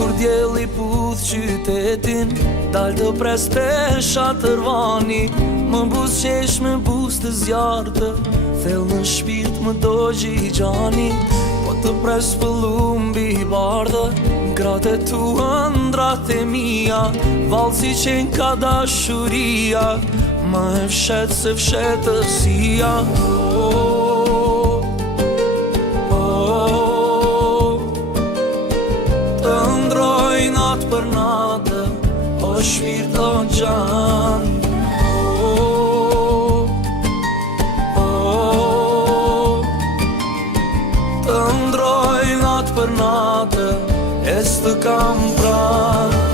Kur djeli puth qytetin, dal të pres të shatërvani, më buz qesh me buz të zjartë, thell në shpirt më do gjigjani. Po të pres pëllumbi bardhe, gratë e tu ëndrat e mia, valë si qenë ka dashuria, ma e fshet se fshetësia. Të ndroj natë për natë, o shpirt o gjan. Të ndroj natë për natë, e s'të kam pranë.